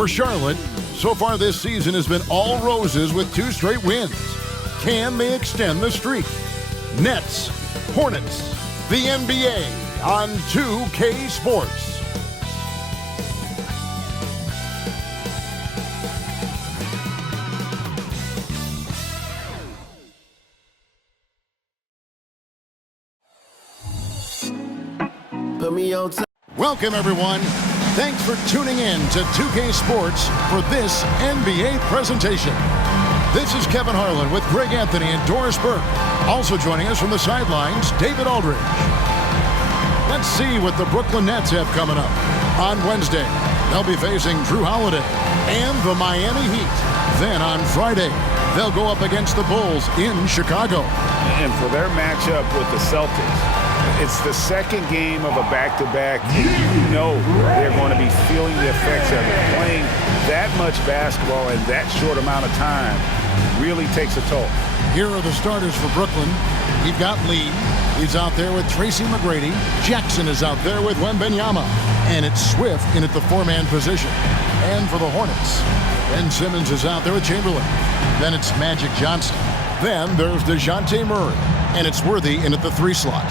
For Charlotte, so far this season has been all roses with 2 straight wins. Can they extend the streak? Nets, Hornets, the NBA on 2K Sports. Welcome, everyone. Thanks for tuning in to 2K Sports for this NBA presentation. This is Kevin Harlan with Greg Anthony and Doris Burke. Also joining us from the sidelines, David Aldridge. Let's see what the Brooklyn Nets have coming up. On Wednesday, they'll be facing Jrue Holiday and the Miami Heat. Then on Friday, they'll go up against the Bulls in Chicago. And for their matchup with the Celtics, it's the second game of a back-to-back, and you know they're going to be feeling the effects of it. Playing that much basketball in that short amount of time really takes a toll. Here are the starters for Brooklyn. You've got Lee. He's out there with Tracy McGrady. Jackson is out there with Wembanyama. And it's Swift in at the 4-man position. And for the Hornets, Ben Simmons is out there with Chamberlain. Then it's Magic Johnson. Then there's DeJounte Murray. And it's Worthy in at the 3 slot.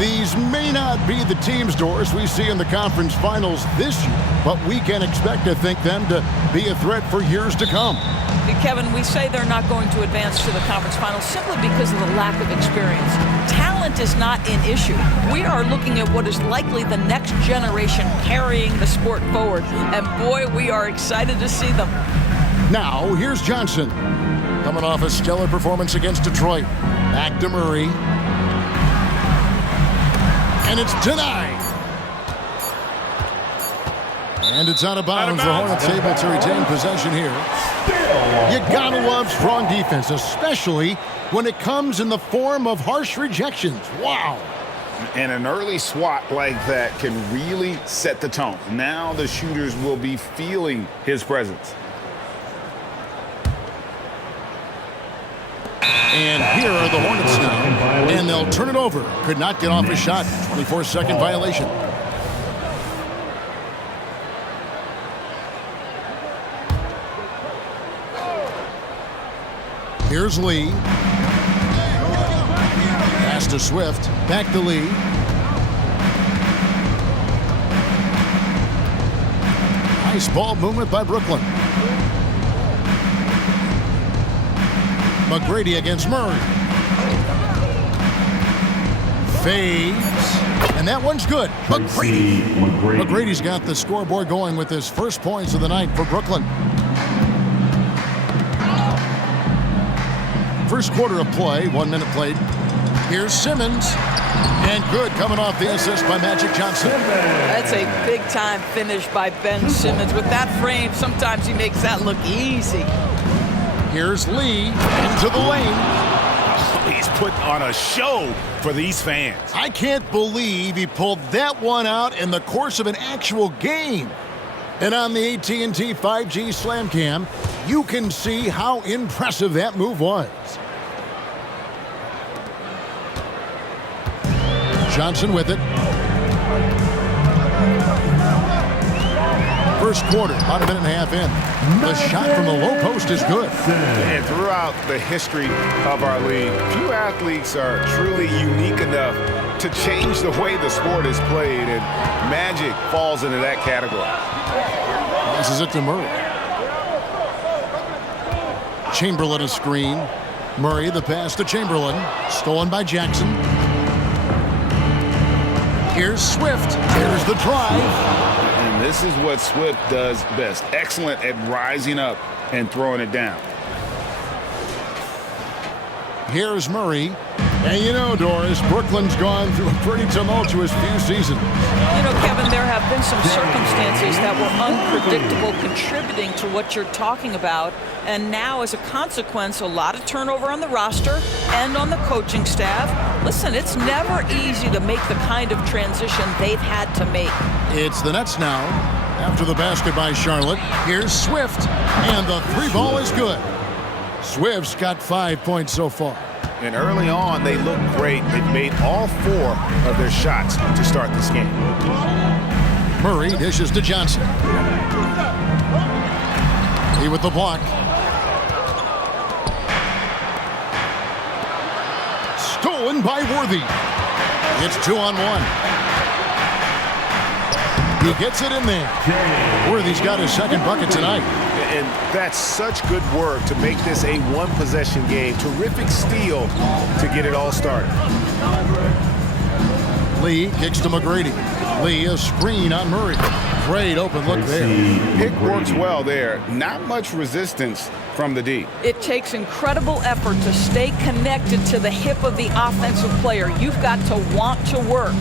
These may not be the teams, Doris, we see in the conference finals this year, but we can expect, I think, them to be a threat for years to come. Kevin, we say they're not going to advance to the conference finals simply because of the lack of experience. Talent is not an issue. We are looking at what is likely the next generation carrying the sport forward, and boy, we are excited to see them. Now, here's Johnson, coming off a stellar performance against Detroit. Back to Murray. And it's denied. And it's out of bounds. The Hornets able to retain possession here. You gotta love strong defense, especially when it comes in the form of harsh rejections. Wow. And an early swat like that can really set the tone. Now the shooters will be feeling his presence. And here are the Hornets now. And they'll turn it over. Could not get off a shot. 24-second violation. Here's Lee. Pass to Swift. Back to Lee. Nice ball movement by Brooklyn. McGrady against Murray. Fades. And that one's good. McGrady's got the scoreboard going with his first points of the night for Brooklyn. First quarter of play, 1 minute played. Here's Simmons. And good coming off the assist by Magic Johnson. That's a big-time finish by Ben Simmons. With that frame, sometimes he makes that look easy. Here's Lee into the lane. He's put on a show for these fans. I can't believe he pulled that one out in the course of an actual game. And on the AT&T 5G Slam Cam, you can see how impressive that move was. Johnson with it. First quarter, about a minute and a half in. The shot from the low post is good. And throughout the history of our league, few athletes are truly unique enough to change the way the sport is played, and Magic falls into that category. This is it to Murray. Chamberlain a screen. Murray the pass to Chamberlain. Stolen by Jackson. Here's Swift. Here's the drive. And this is what Swift does best. Excellent at rising up and throwing it down. Here's Murray. And you know, Doris, Brooklyn's gone through a pretty tumultuous few seasons. You know, Kevin, there have been some circumstances that were unpredictable contributing to what you're talking about. And now, as a consequence, a lot of turnover on the roster and on the coaching staff. Listen, it's never easy to make the kind of transition they've had to make. It's the Nets now. After the basket by Charlotte, here's Swift. And the 3-ball is good. Swift's got 5 points so far. And early on, they look great. They've made all 4 of their shots to start this game. Murray dishes to Johnson. He with the block. Stolen by Worthy. It's 2-on-1. He gets it in there. Worthy's got his second bucket tonight. And that's such good work to make this a one-possession game. Terrific steal to get it all started. Lee kicks to McGrady. Lee, a screen on Murray. Great open look there. Pick works well there. Not much resistance from the D. It takes incredible effort to stay connected to the hip of the offensive player. You've got to want to work.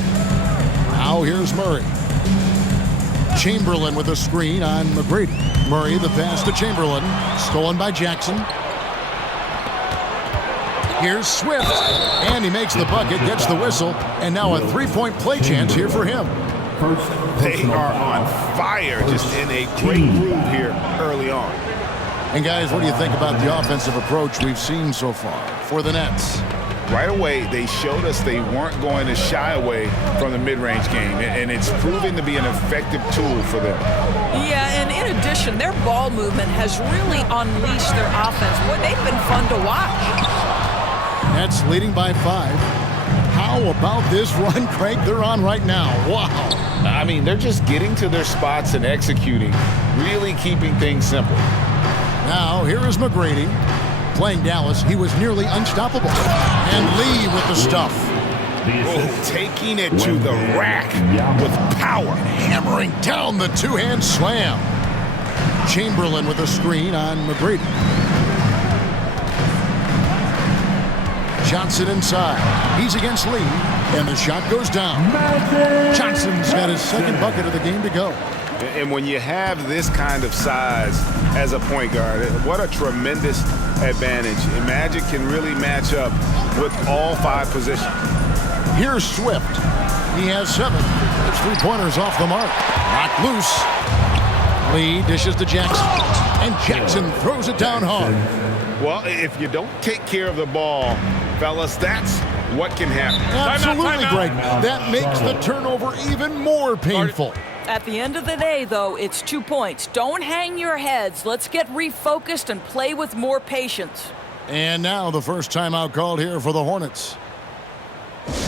Now here's Murray. Chamberlain with a screen on McGrady. Murray the pass to Chamberlain. Stolen by Jackson. Here's Swift. And he makes the bucket, gets the whistle, and now a three-point play chance here for him. They are on fire, just in a great groove here early on. And guys, what do you think about the offensive approach we've seen so far for the Nets? Right away, they showed us they weren't going to shy away from the mid-range game, and it's proving to be an effective tool for them. Yeah, and in addition, their ball movement has really unleashed their offense. Boy, they've been fun to watch. Nets leading by 5. How about this run, Craig, they're on right now? Wow. I mean, they're just getting to their spots and executing, really keeping things simple. Now, here is McGrady. Playing Dallas, he was nearly unstoppable. And Lee with the stuff. Taking it to the rack with power. Hammering down the two-hand slam. Chamberlain with a screen on McGrady. Johnson inside. He's against Lee, and the shot goes down. Johnson's got his second bucket of the game to go. And when you have this kind of size as a point guard, what a tremendous advantage. And Magic can really match up with all 5 positions. Here's Swift. He has 7. His three-pointers off the mark. Knocked loose. Lee dishes to Jackson. And Jackson throws it down hard. Well, if you don't take care of the ball, fellas, that's what can happen. Absolutely, Greg. That makes the turnover even more painful. At the end of the day, though, it's 2 points. Don't hang your heads. Let's get refocused and play with more patience. And now the first timeout called here for the Hornets. He's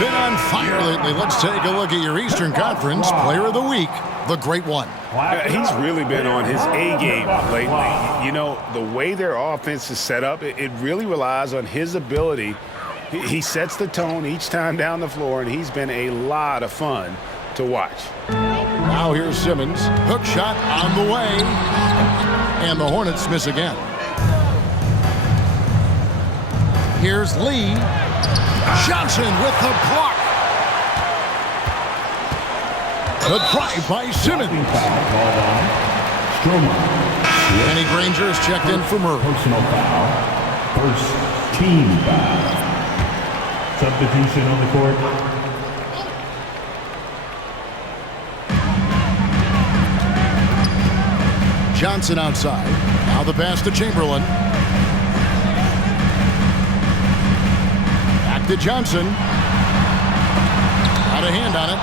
been on fire lately. Let's take a look at your Eastern Conference Player of the Week, the Great One. He's really been on his A game lately. You know, the way their offense is set up, it really relies on his ability. He sets the tone each time down the floor, and he's been a lot of fun to watch. Now here's Simmons. Hook shot on the way. And the Hornets miss again. Here's Lee. Johnson with the block. The drive by Simmons. Danny Granger is checked in for Murray. Personal foul. First team foul. Substitution on the court. Johnson outside. Now the pass to Chamberlain. Back to Johnson. Got a hand on it.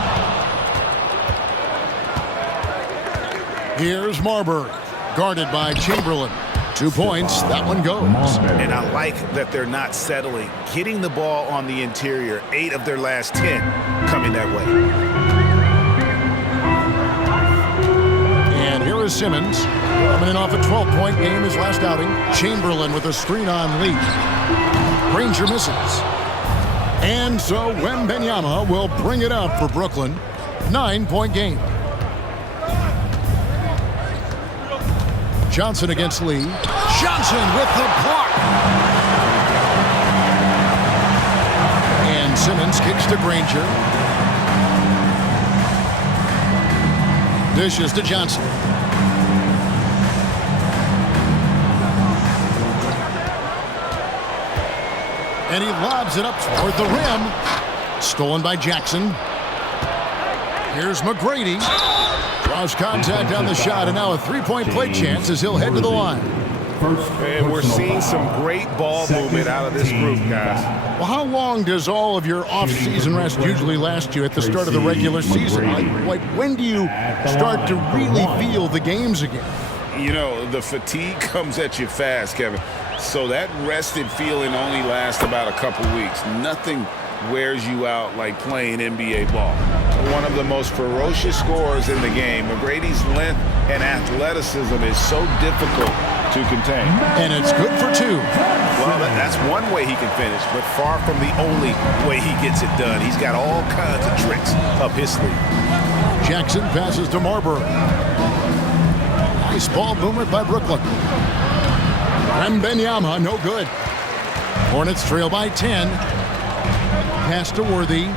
Here's Marbury. Guarded by Chamberlain. 2 points. That one goes. And I like that they're not settling. Getting the ball on the interior. 8 of their last 10 coming that way. And here is Simmons. Coming in off a 12-point game his last outing. Chamberlain with a screen on Lee. Granger misses. And so Wembanyama will bring it up for Brooklyn. 9-point game. Johnson against Lee. Johnson with the block. And Simmons kicks to Granger. Dishes to Johnson. And he lobs it up toward the rim. Stolen by Jackson. Here's McGrady. Draws contact on the shot, and now a three-point play chance as he'll head to the line. First And we're personal seeing foul. some great ball movement out of this group, guys. Well, how long does all of your off-season rest usually last you at the start of the regular season? Like when do you start to really feel the games again? You know, the fatigue comes at you fast, Kevin. So that rested feeling only lasts about a couple weeks. Nothing wears you out like playing NBA ball. One of the most ferocious scorers in the game. McGrady's length and athleticism is so difficult to contain. And it's good for two. Well, that's one way he can finish, but far from the only way he gets it done. He's got all kinds of tricks up his sleeve. Jackson passes to Marbury. Nice ball movement by Brooklyn. Wembanyama, no good. Hornets trail by 10. Pass to Worthy.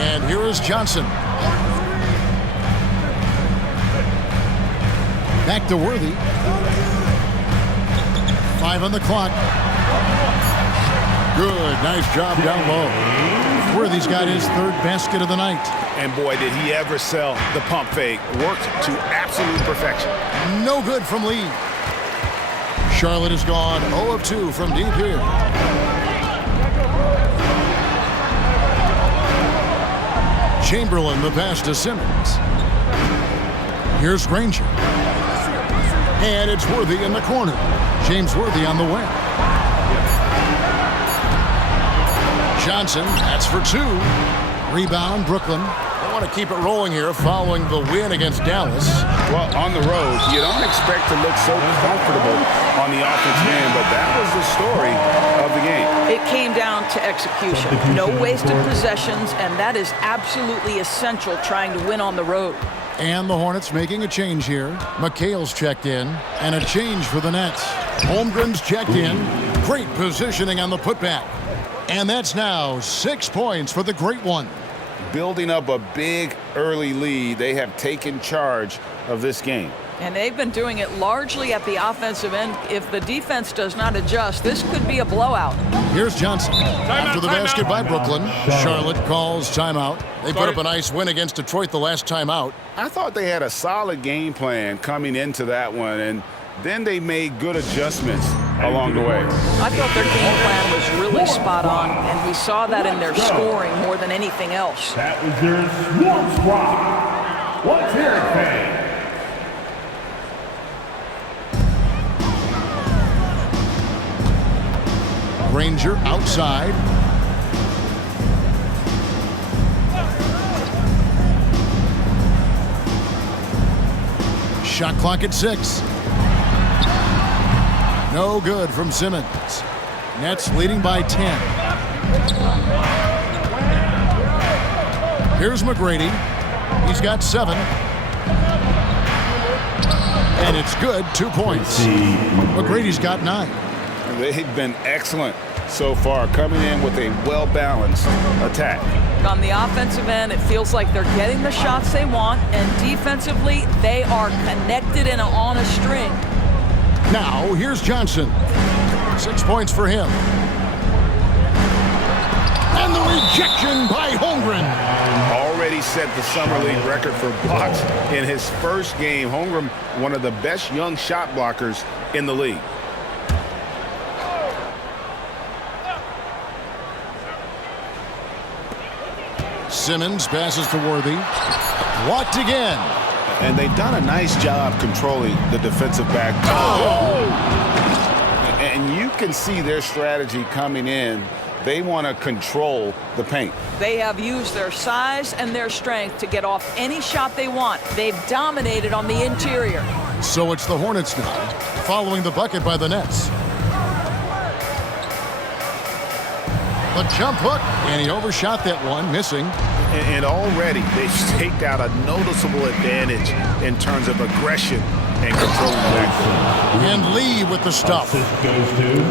And here is Johnson. Back to Worthy. 5 on the clock. Good, nice job down low. Worthy's got his third basket of the night. And boy, did he ever sell the pump fake. Worked to absolute perfection. No good from Lee. Charlotte has gone 0 of 2 from deep here. Chamberlain, the pass to Simmons. Here's Granger. And it's Worthy in the corner. James Worthy on the wing. Johnson, that's for 2. Rebound, Brooklyn. They want to keep it rolling here following the win against Dallas. Well, on the road, you don't expect to look so comfortable on the offensive end, but that was the story of the game. It came down to execution. No wasted possessions, and that is absolutely essential trying to win on the road. And the Hornets making a change here. McHale's checked in, and a change for the Nets. Holmgren's checked in. Great positioning on the putback. And that's now 6 points for the Great One. Building up a big early lead, they have taken charge of this game. And they've been doing it largely at the offensive end. If the defense does not adjust, this could be a blowout. Here's Johnson. After the basket by Brooklyn, Charlotte calls timeout. They put up a nice win against Detroit the last time out. I thought they had a solid game plan coming into that one, and then they made good adjustments along the way. I thought their game plan was really spot on, and we saw that in their scoring more than anything else. That was their swarm squad. Let's hear it, fans. Granger outside. Shot clock at 6. No good from Simmons. Nets leading by 10. Here's McGrady. He's got 7. And it's good, 2 points. McGrady's got 9. They've been excellent so far, coming in with a well-balanced attack. On the offensive end, it feels like they're getting the shots they want, and defensively, they are connected and on a string. Now, here's Johnson. 6 points for him. And the rejection by Holmgren. Already set the summer league record for blocks in his first game. Holmgren, one of the best young shot blockers in the league. Simmons passes to Worthy. Blocked again. And they've done a nice job controlling the defensive back. And you can see their strategy coming in. They want to control the paint. They have used their size and their strength to get off any shot they want. They've dominated on the interior. So it's the Hornets now, following the bucket by the Nets. The jump hook, and he overshot that one, missing. And already they've staked out a noticeable advantage in terms of aggression and controlling the backcourt. And Lee with the stuff.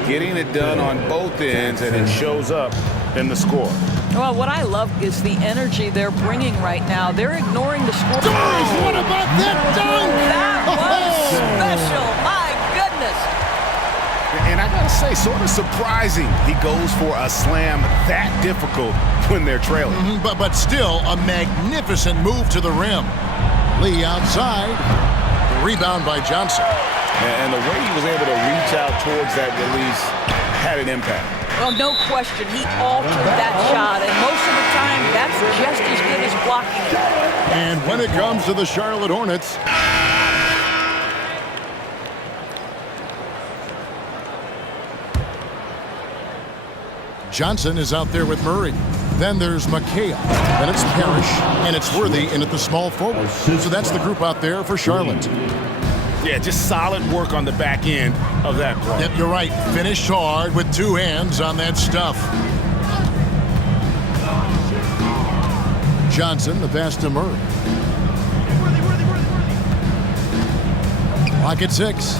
Getting it done on both ends, and it shows up in the score. Well, what I love is the energy they're bringing right now. They're ignoring the score. Oh, what about that dunk? That was special. My goodness. And I gotta say, sort of surprising he goes for a slam that difficult when they're trailing. But still a magnificent move to the rim. Lee outside. Rebound by Johnson. And the way he was able to reach out towards that release had an impact. Well, no question. He altered that shot, and most of the time, that's just as good as blocking it. And when it comes to the Charlotte Hornets, Johnson is out there with Murray. Then there's McHale. Then it's Parrish. And it's Worthy in at the small forward. So that's the group out there for Charlotte. Yeah, just solid work on the back end of that play. Yep, you're right. Finished hard with two hands on that stuff. Johnson, the pass to Murray. Clock at 6.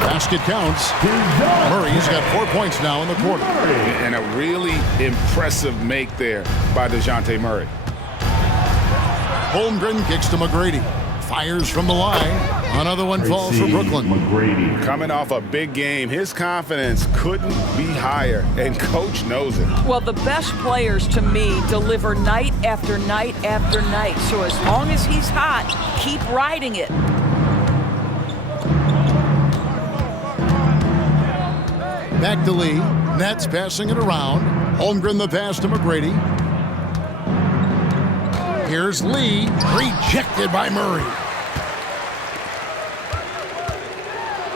Basket counts. Murray's got 4 points now in the quarter. And a really impressive make there by DeJounte Murray. Holmgren kicks to McGrady. Fires from the line. Another one falls for Brooklyn. McGrady. Coming off a big game, his confidence couldn't be higher, and Coach knows it. Well, the best players, to me, deliver night after night after night. So as long as he's hot, keep riding it. Back to Lee. Nets passing it around. Holmgren the pass to McGrady. Here's Lee. Rejected by Murray.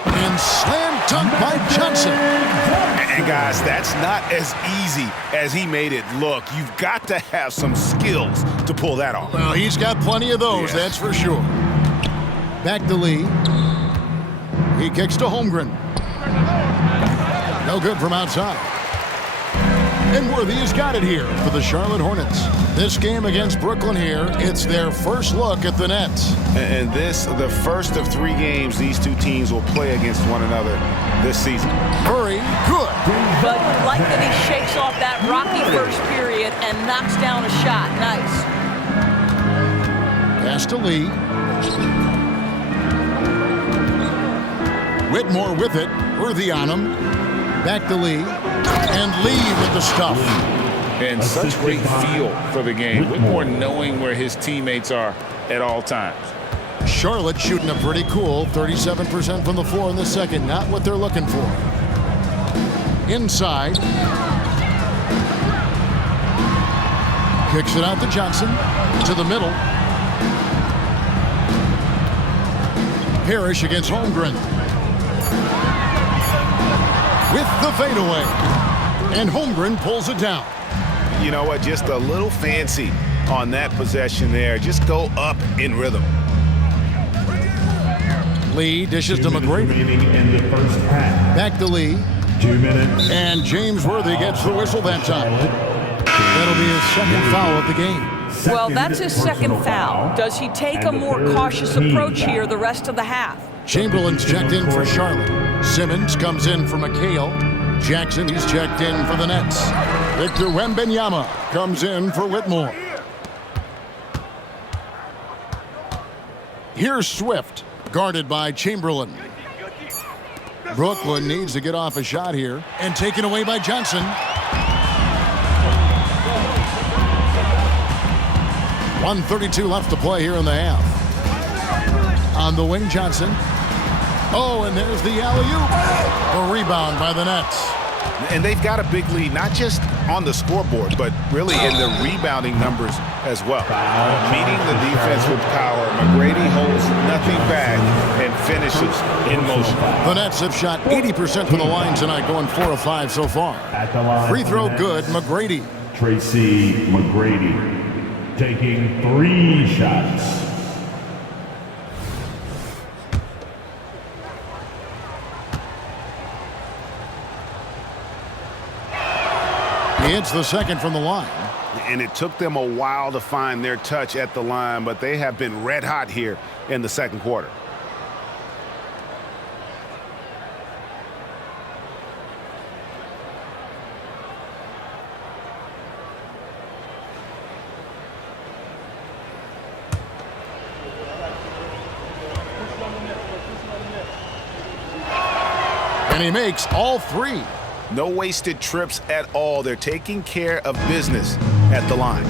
And slam dunk by Johnson. And guys, that's not as easy as he made it look. You've got to have some skills to pull that off. Well, he's got plenty of those, that's for sure. Back to Lee. He kicks to Holmgren. No good from outside. And Worthy has got it here for the Charlotte Hornets. This game against Brooklyn here, it's their first look at the Nets. And this, the first of 3 games these two teams will play against one another this season. Murray, good. But you like that he shakes off that rocky first period and knocks down a shot. Nice. Pass to Lee. Whitmore with it. Worthy on him. Back to Lee. And Lee with the stuff. And such great feel for the game. Whitmore knowing where his teammates are at all times. Charlotte shooting a pretty cool 37% from the floor in the second. Not what they're looking for. Inside. Kicks it out to Johnson. To the middle. Parrish against Holmgren. With the fadeaway. And Holmgren pulls it down. You know what? Just a little fancy on that possession there. Just go up in rhythm. Lee dishes to McGrady. In the first half. Back to Lee. 2 minutes. And James Worthy gets the whistle that time. That'll be his second foul of the game. Well, that's his second foul. Does he take a more cautious approach here the rest of the half? Chamberlain's checked in for Charlotte. Simmons comes in for McHale. Jackson, he's checked in for the Nets. Victor Wembanyama comes in for Whitmore. Here's Swift, guarded by Chamberlain. Brooklyn needs to get off a shot here, and taken away by Johnson. .132 left to play here in the half. On the wing, Johnson. Oh, and there's the alley-oop. A rebound by the Nets. And they've got a big lead, not just on the scoreboard, but really in the rebounding numbers as well. Meeting the defense with power, McGrady holds nothing back and finishes in motion. The Nets have shot 80% from the line tonight, going 4 of 5 so far. Free throw good, McGrady. Tracy McGrady taking 3 shots. He hits the second from the line. And it took them a while to find their touch at the line, but they have been red hot here in the second quarter. And he makes all 3. No wasted trips at all. They're taking care of business at the line.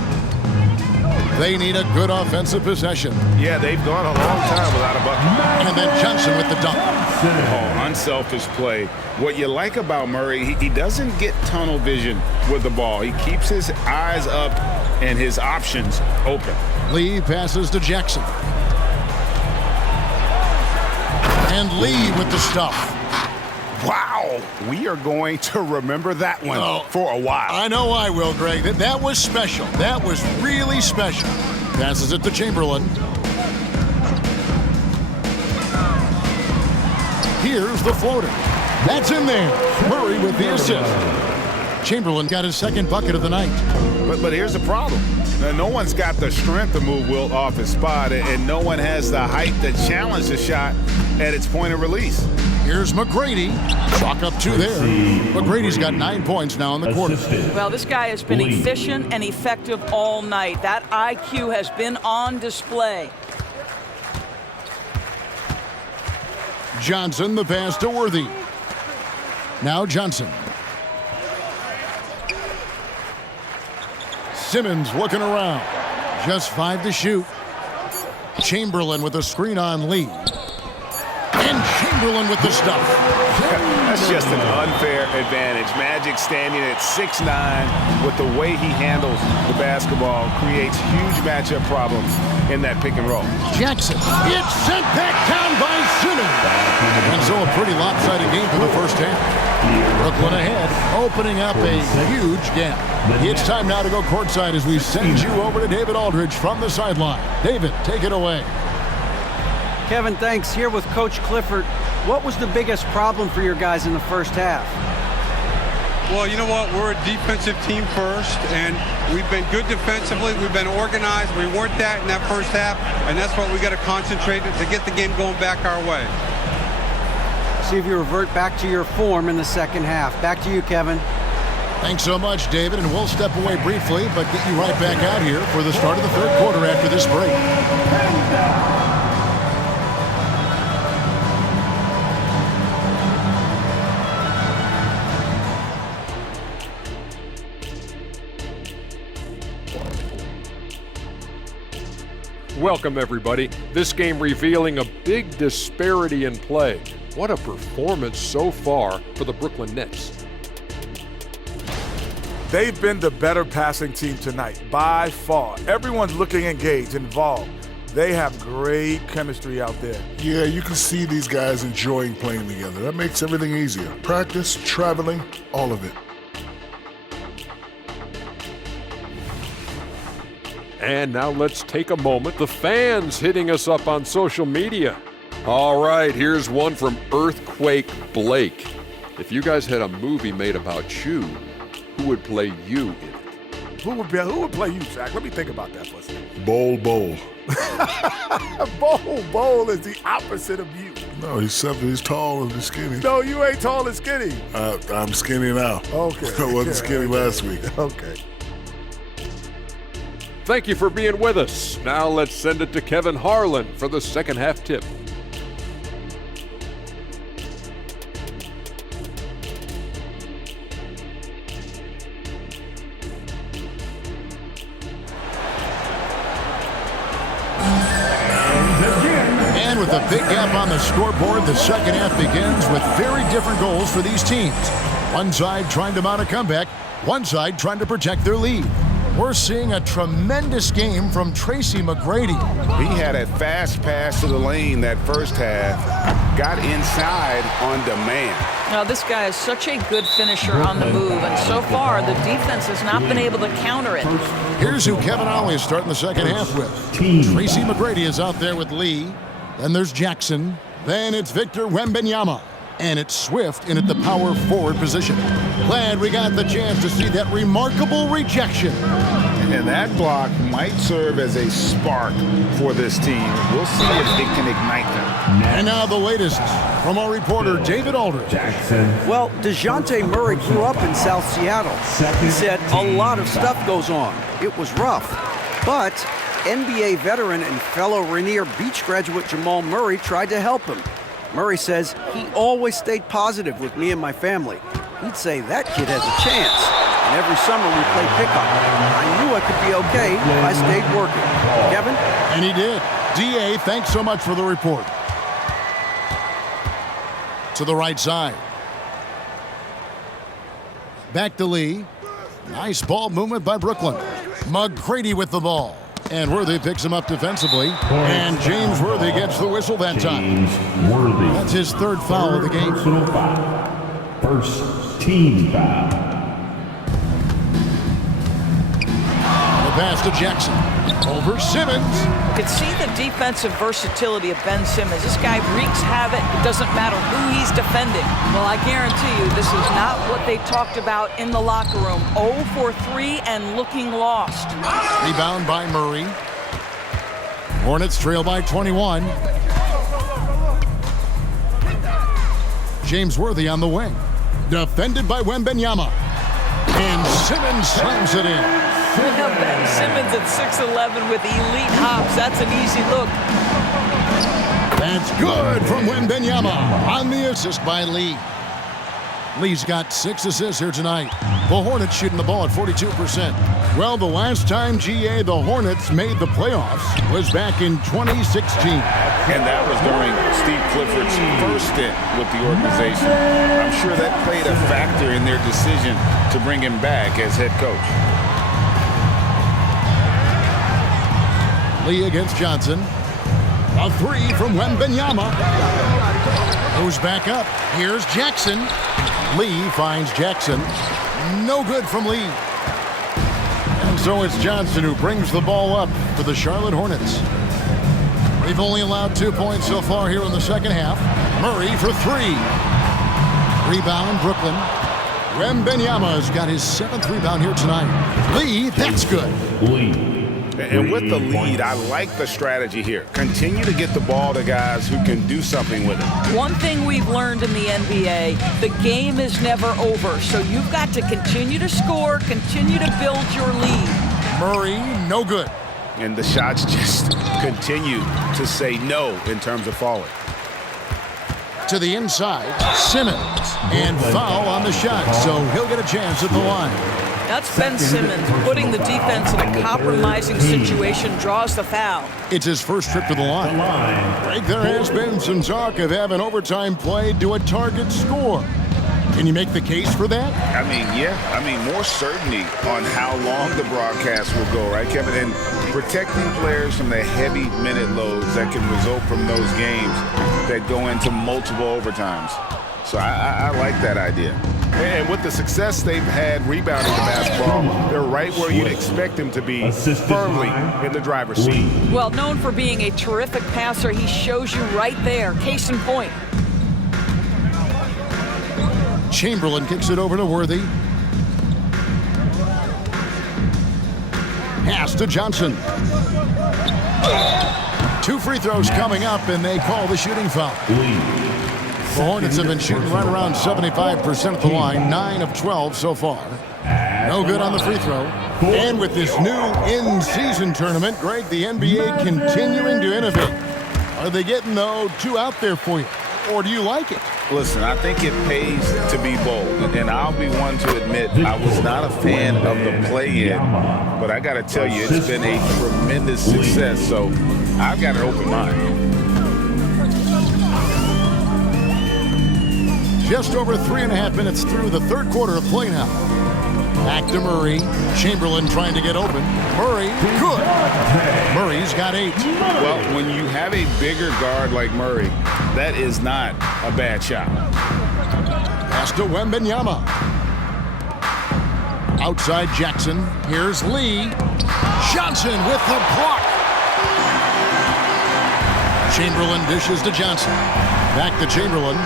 They need a good offensive possession. Yeah, they've gone a long time without a bucket. And then Johnson with the dunk. Oh, unselfish play. What you like about Murray, he doesn't get tunnel vision with the ball. He keeps his eyes up and his options open. Lee passes to Jackson. And Lee with the stuff. Wow, we are going to remember that one for a while. I know I will, Greg. That was special. That was really special. Passes it to Chamberlain. Here's the floater. That's in there. Murray with the assist. Chamberlain got his second bucket of the night. But here's the problem. Now, no one's got the strength to move Wilt off his spot, and no one has the height to challenge the shot at its point of release. Here's McGrady. Chalk up 2 there. McGrady's got 9 points now in the quarter. Well, this guy has been efficient and effective all night. That IQ has been on display. Johnson, the pass to Worthy. Now Johnson. Simmons looking around. Just 5 to shoot. Chamberlain with a screen on Lee. And Chamberlain with the stuff. That's just an unfair advantage. Magic standing at 6'9", with the way he handles the basketball, creates huge matchup problems in that pick and roll. Jackson. It's sent back down by Simmons. And so a pretty lopsided game for the first half. Brooklyn ahead, opening up a huge gap. It's time now to go courtside as we send you over to David Aldridge from the sideline. David, take it away. Kevin, thanks. Here with Coach Clifford. What was the biggest problem for your guys in the first half? Well, you know what? We're a defensive team first, and we've been good defensively. We've been organized. We weren't that in that first half, and that's what we got to concentrate on to get the game going back our way. See if you revert back to your form in the second half. Back to you, Kevin. Thanks so much, David, and we'll step away briefly, but get you right back out here for the start of the third quarter after this break. Welcome, everybody. This game revealing a big disparity in play. What a performance so far for the Brooklyn Nets. They've been the better passing team tonight, by far. Everyone's looking engaged, involved. They have great chemistry out there. Yeah, you can see these guys enjoying playing together. That makes everything easier. Practice, traveling, all of it. And now let's take a moment. The fans hitting us up on social media. All right, here's one from Earthquake Blake. If you guys had a movie made about you, who would play you in it? Who would play you, Zach? Let me think about that for a second. Bowl. Bowl is the opposite of you. No, he's tall and he's skinny. No, you ain't tall and skinny. I'm skinny now. Okay. I wasn't skinny last week. Okay. Thank you for being with us. Now let's send it to Kevin Harlan for the second half tip. And with a big gap on the scoreboard, the second half begins with very different goals for these teams. One side trying to mount a comeback, one side trying to protect their lead. We're seeing a tremendous game from Tracy McGrady. He had a fast pass to the lane that first half, got inside on demand. Now, this guy is such a good finisher on the move, and so far the defense has not been able to counter it. Here's who Kevin Ollie is starting the second half with. Tracy McGrady is out there with Lee. Then there's Jackson. Then it's Victor Wembanyama. And it's Swift in at the power forward position. Glad we got the chance to see that remarkable rejection. And that block might serve as a spark for this team. We'll see if it can ignite them. And now the latest from our reporter, David Aldridge. Well, DeJounte Murray grew up in South Seattle. He said a lot of stuff goes on. It was rough. But NBA veteran and fellow Rainier Beach graduate Jamal Murray tried to help him. Murray says he always stayed positive with me and my family. He'd say that kid has a chance. and every summer we play pickup. I knew I could be okay if I stayed working. Kevin? And he did. D.A., thanks so much for the report. To the right side. Back to Lee. Nice ball movement by Brooklyn. McGrady with the ball. And Worthy picks him up defensively. And James Worthy gets the whistle that time. James Worthy. That's his third foul of the game. Personal foul. First team foul. The pass to Jackson. Over Simmons. You can see the defensive versatility of Ben Simmons. This guy wreaks havoc. It doesn't matter who he's defending. Well, I guarantee you this is not what they talked about in the locker room. 0 for 3 and looking lost. Rebound by Murray. Hornets trail by 21. James Worthy on the wing. Defended by Wembanyama. And Simmons slams it in. Ben Simmons at 6'11" with elite hops. That's an easy look. That's good from Wembanyama on the assist by Lee. Lee's got 6 assists here tonight. The Hornets shooting the ball at 42%. Well, the last time, GA, the Hornets made the playoffs was back in 2016. And that was during Steve Clifford's first stint with the organization. I'm sure that played a factor in their decision to bring him back as head coach. Lee against Johnson. A 3 from Wembanyama. Goes back up. Here's Jackson. Lee finds Jackson. No good from Lee. And so it's Johnson who brings the ball up for the Charlotte Hornets. They've only allowed 2 points so far here in the second half. Murray for 3. Rebound, Brooklyn. Wembanyama's got his 7th rebound here tonight. Lee, that's good. Lee. And with the lead, I like the strategy here. Continue to get the ball to guys who can do something with it. One thing we've learned in the NBA, the game is never over. So you've got to continue to score, continue to build your lead. Murray, no good. And the shots just continue to say no in terms of falling. To the inside, Simmons. And foul on the shot, so he'll get a chance at the line. That's Ben Simmons putting the defense in a compromising situation, draws the foul. It's his first trip to the line. Greg, there has been some talk of having overtime played to a target score. Can you make the case for that? I mean, yeah. I mean, more certainty on how long the broadcast will go, right, Kevin? And protecting players from the heavy minute loads that can result from those games that go into multiple overtimes. So I like that idea. And with the success they've had rebounding the basketball, they're right where you'd expect them to be, firmly in the driver's seat. Well, known for being a terrific passer, he shows you right there. Case in point. Chamberlain kicks it over to Worthy. Pass to Johnson. 2 free throws coming up, and they call the shooting foul. The Hornets have been shooting right around 75% at the line, 9 of 12 so far. No good on the free throw. And with this new in-season tournament, Greg, the NBA continuing to innovate. Are they getting, though, too out there for you? Or do you like it? Listen, I think it pays to be bold. And I'll be one to admit I was not a fan of the play-in. But I got to tell you, it's been a tremendous success. So I've got an open mind. Just over 3.5 minutes through the third quarter of play now. Back to Murray. Chamberlain trying to get open. Murray, good. Murray's got 8. Well, when you have a bigger guard like Murray, that is not a bad shot. Pass to Wembanyama. Outside Jackson. Here's Lee. Johnson with the block. Chamberlain dishes to Johnson. Back to Chamberlain.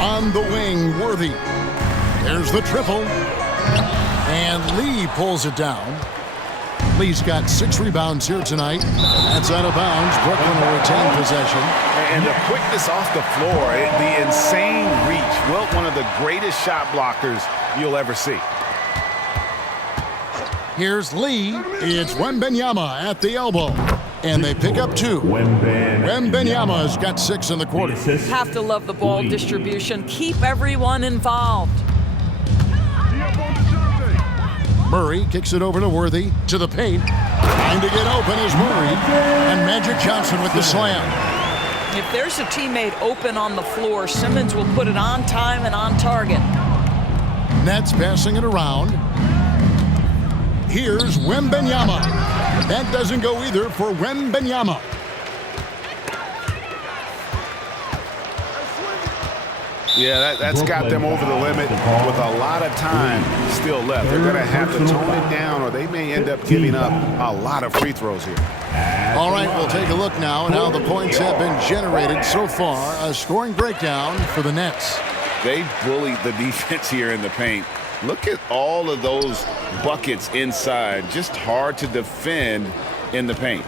On the wing, Worthy. There's the triple. And Lee pulls it down. Lee's got 6 rebounds here tonight. That's out of bounds. Brooklyn will retain possession. And the quickness off the floor, the insane reach. Well, one of the greatest shot blockers you'll ever see. Here's Lee. It's Wembanyama at the elbow. And they pick up 2. Wembanyama's got 6 in the quarter. Have to love the ball distribution. Keep everyone involved. Murray kicks it over to Worthy, to the paint. Trying to get open is Murray. And Magic Johnson with the slam. If there's a teammate open on the floor, Simmons will put it on time and on target. Nets passing it around. Here's Wembanyama. That doesn't go either for Wembanyama. Yeah, that's got them over the limit with a lot of time still left. They're going to have to tone it down, or they may end up giving up a lot of free throws here. All right, we'll take a look now at how the points have been generated so far. A scoring breakdown for the Nets. They bullied the defense here in the paint. Look at all of those buckets inside. Just hard to defend in the paint.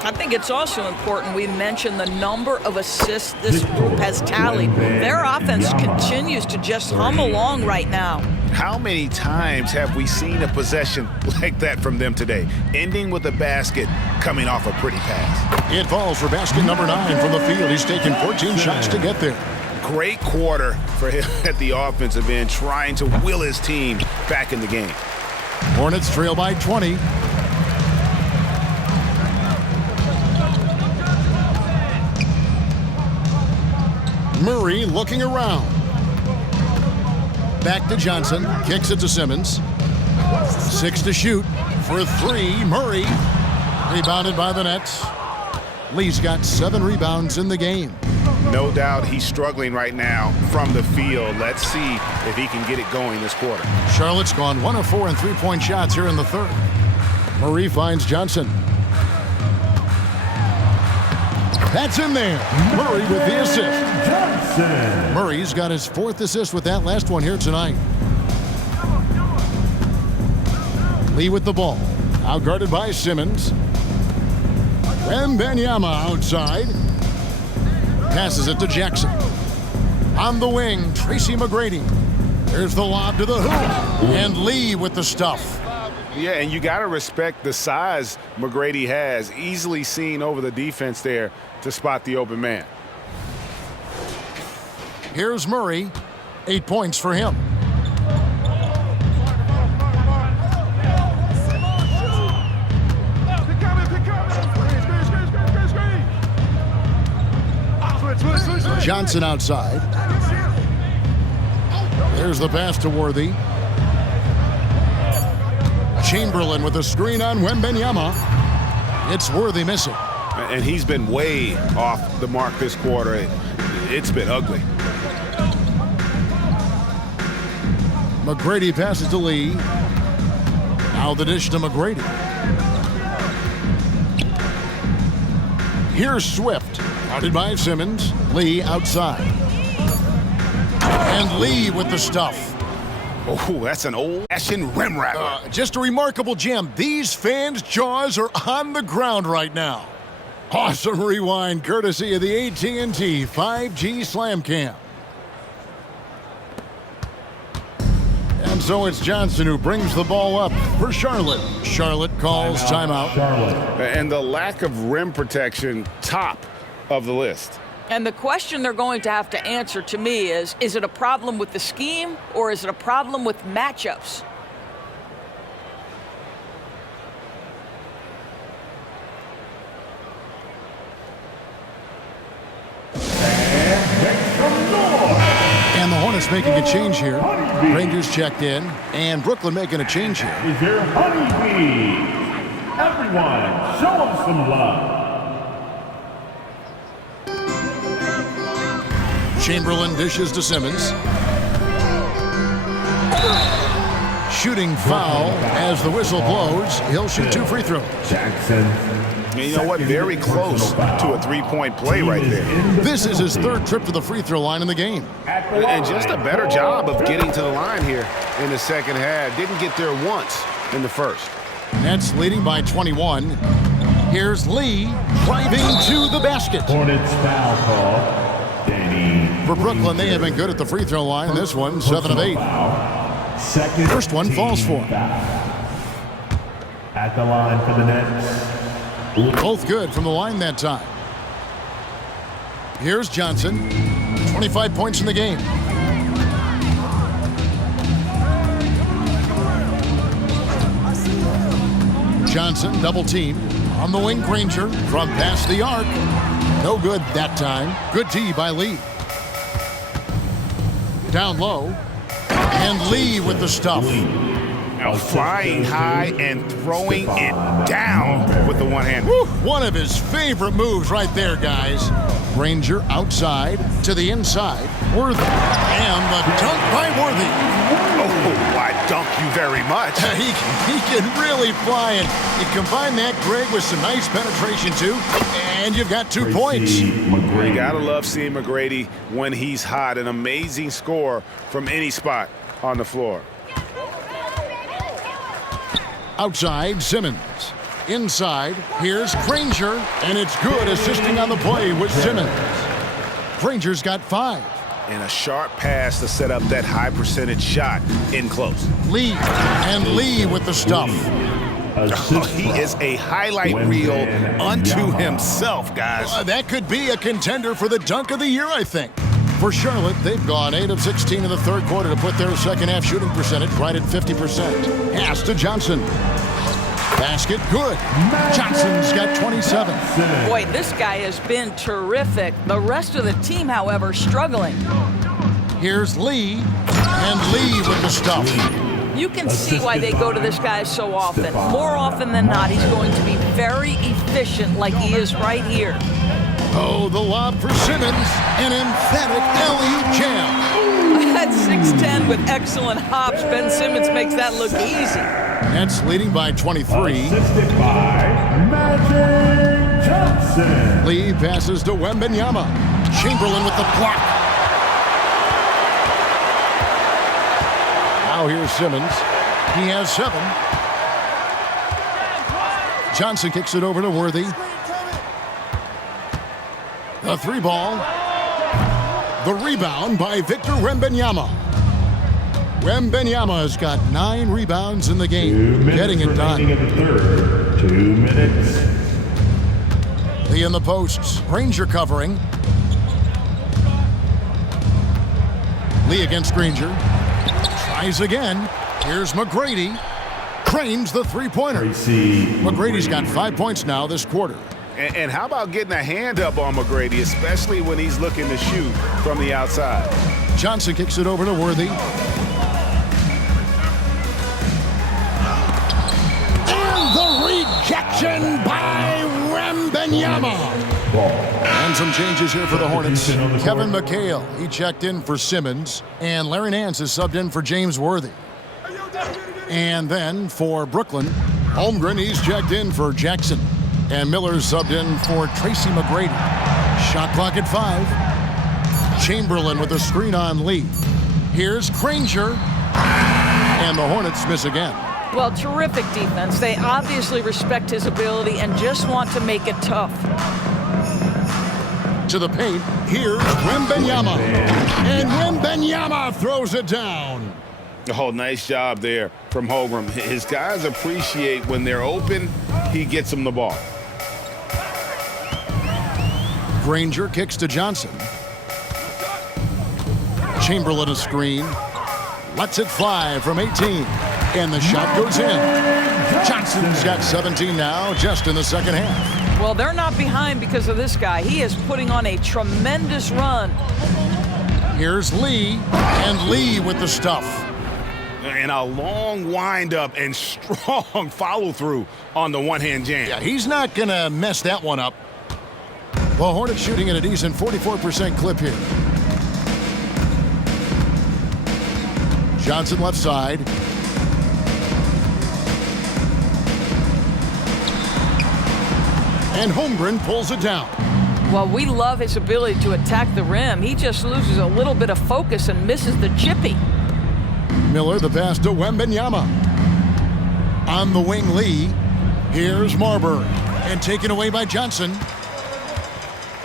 I think it's also important we mention the number of assists this group has tallied. Their offense continues to just hum along right now. How many times have we seen a possession like that from them today, ending with a basket coming off a pretty pass? It falls for basket number 9 from the field. He's taken 14 shots to get there. Great quarter for him at the offensive end, trying to will his team back in the game. Hornets trail by 20. Murray looking around. Back to Johnson. Kicks it to Simmons. 6 to shoot for 3. Murray rebounded by the Nets. Lee's got 7 rebounds in the game. No doubt he's struggling right now from the field. Let's see if he can get it going this quarter. Charlotte's gone 1 of 4 in 3-point shots here in the third. Murray finds Johnson. That's in there. Murray with the assist. Johnson. Murray's got his 4th assist with that last one here tonight. Lee with the ball. Outguarded by Simmons. Wembanyama outside. Passes it to Jackson. On the wing, Tracy McGrady. There's the lob to the hoop. And Lee with the stuff. Yeah, and you got to respect the size McGrady has. Easily seen over the defense there to spot the open man. Here's Murray. 8 points for him. Johnson outside. There's the pass to Worthy. Chamberlain with a screen on Wembanyama. It's Worthy missing. And he's been way off the mark this quarter. It's been ugly. McGrady passes to Lee. Now the dish to McGrady. Here's Swift. Guarded by Simmons. Lee outside. And Lee with the stuff. Oh, that's an old-fashioned rim wrapper. Just a remarkable gem. These fans' jaws are on the ground right now. Awesome rewind courtesy of the AT&T 5G Slam Cam. And so it's Johnson who brings the ball up for Charlotte. Charlotte calls timeout. And the lack of rim protection, top of the list. And the question they're going to have to answer to me is it a problem with the scheme or is it a problem with matchups? And the Hornets making a change here. Rangers checked in, and Brooklyn making a change here. Is there Honeybee? Everyone, show them some love. Chamberlain dishes to Simmons. Shooting foul as the whistle blows. He'll shoot 2 free throws. Jackson. And you know what? Very close to a three-point play right there. This is his 3rd trip to the free throw line in the game. And just a better job of getting to the line here in the second half. Didn't get there once in the first. Nets leading by 21. Here's Lee driving to the basket. Hornets foul call. Danny. For Brooklyn, they have been good at the free throw line. This one, 7 of 8. Second First one falls for him. At the line for the Nets, Both good from the line that time. Here's Johnson. 25 points in the game. Johnson double team. On the wing, Granger from past the arc. No good that time. Good D by Lee. Down low. And Lee with the stuff. Now flying high and throwing it down with the one hand. One of his favorite moves right there, guys. Granger outside to the inside. Worthy. And the dunk by Worthy. Oh, I dunk you very much. He can really fly, and you combine that, Greg, with some nice penetration, too, and you've got 2 points. You gotta love seeing McGrady when he's hot. An amazing score from any spot on the floor. Outside, Simmons. Inside, here's Granger, and it's good, assisting on the play with Simmons. Granger's got 5. And a sharp pass to set up that high percentage shot in close. Lee, and Lee with the stuff. Oh, he is a highlight reel unto himself, guys. That could be a contender for the dunk of the year, I think. For Charlotte, they've gone 8 of 16 in the third quarter to put their second half shooting percentage right at 50%. Pass to Johnson. Basket, good. Johnson's got 27. Boy, this guy has been terrific. The rest of the team, however, struggling. Here's Lee, and Lee with the stuff. You can see why they go to this guy so often. More often than not, he's going to be very efficient like he is right here. Oh, the lob for Simmons. An emphatic alley jam. At 6'10" with excellent hops, Ben Simmons makes that look easy. Nets leading by 23. Assisted by Magic Johnson. Lee passes to Wembanyama. Chamberlain with the block. Now here's Simmons. He has 7. Johnson kicks it over to Worthy. The 3 ball. The rebound by Victor Wembanyama. Wembanyama has got 9 rebounds in the game, getting it done. In the third. 2 minutes. Lee in the posts. Granger covering. Lee against Granger. Tries again. Here's McGrady. Cranes the three-pointer. McGrady's got 5 points now this quarter. And how about getting a hand up on McGrady, especially when he's looking to shoot from the outside? Johnson kicks it over to Worthy. And the rejection by Wembanyama. And some changes here for the Hornets. Kevin McHale, he checked in for Simmons. And Larry Nance is subbed in for James Worthy. And then for Brooklyn, Holmgren, he's checked in for Jackson. And Miller's subbed in for Tracy McGrady. Shot clock at 5. Chamberlain with a screen on Lee. Here's Granger. And the Hornets miss again. Well, terrific defense. They obviously respect his ability and just want to make it tough. To the paint, here's Wembanyama. And Wembanyama throws it down. Oh, nice job there from Holmgren. His guys appreciate when they're open, he gets them the ball. Granger kicks to Johnson. Chamberlain a screen. Lets it fly from 18. And the shot goes in. Johnson's got 17 now, just in the second half. Well, they're not behind because of this guy. He is putting on a tremendous run. Here's Lee. And Lee with the stuff. And a long windup and strong follow-through on the one-hand jam. Yeah, he's not going to mess that one up. Well, Hornets shooting at a decent 44% clip here. Johnson left side. And Holmgren pulls it down. Well, we love his ability to attack the rim. He just loses a little bit of focus and misses the chippy. Miller, the pass to Wembanyama. On the wing, Lee. Here's Marbury. And taken away by Johnson.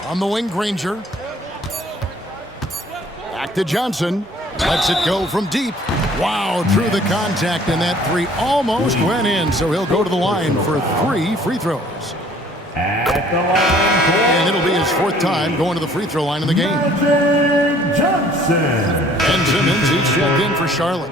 On the wing, Granger. Back to Johnson. Lets it go from deep. Wow, through the contact, and that 3 almost went in, so he'll go to the line for 3 free throws. At the line, And it'll be his 4th time going to the free throw line in the game. Magic Johnson. And Simmons, he's checked in for Charlotte.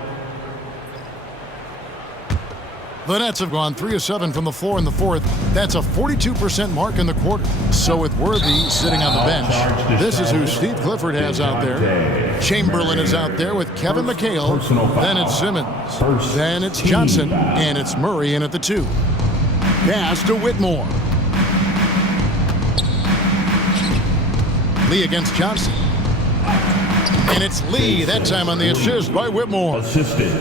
The Nets have gone 3 of 7 from the floor in the 4th. That's a 42% mark in the quarter. So with Worthy sitting on the bench, this is who Steve Clifford has out there. Chamberlain is out there with Kevin McHale. Then it's Simmons. Then it's Johnson. And it's Murray in at the 2. Pass to Whitmore. Lee against Johnson. And it's Lee, that time on the assist by Whitmore. Assisted.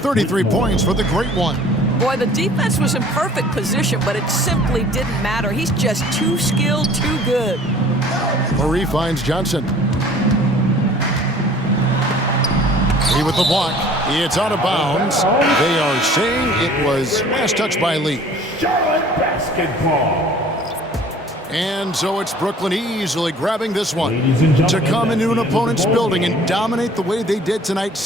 33 points for the Great One. Boy, the defense was in perfect position, but it simply didn't matter. He's just too skilled, too good. Murray finds Johnson. Lee with the block. It's out of bounds. They are saying it was last touch by Lee. Charlotte basketball. And so it's Brooklyn easily grabbing this one Ladies and to gentlemen, come into an that's the end of the opponent's ball building game. and dominate the way they did tonight.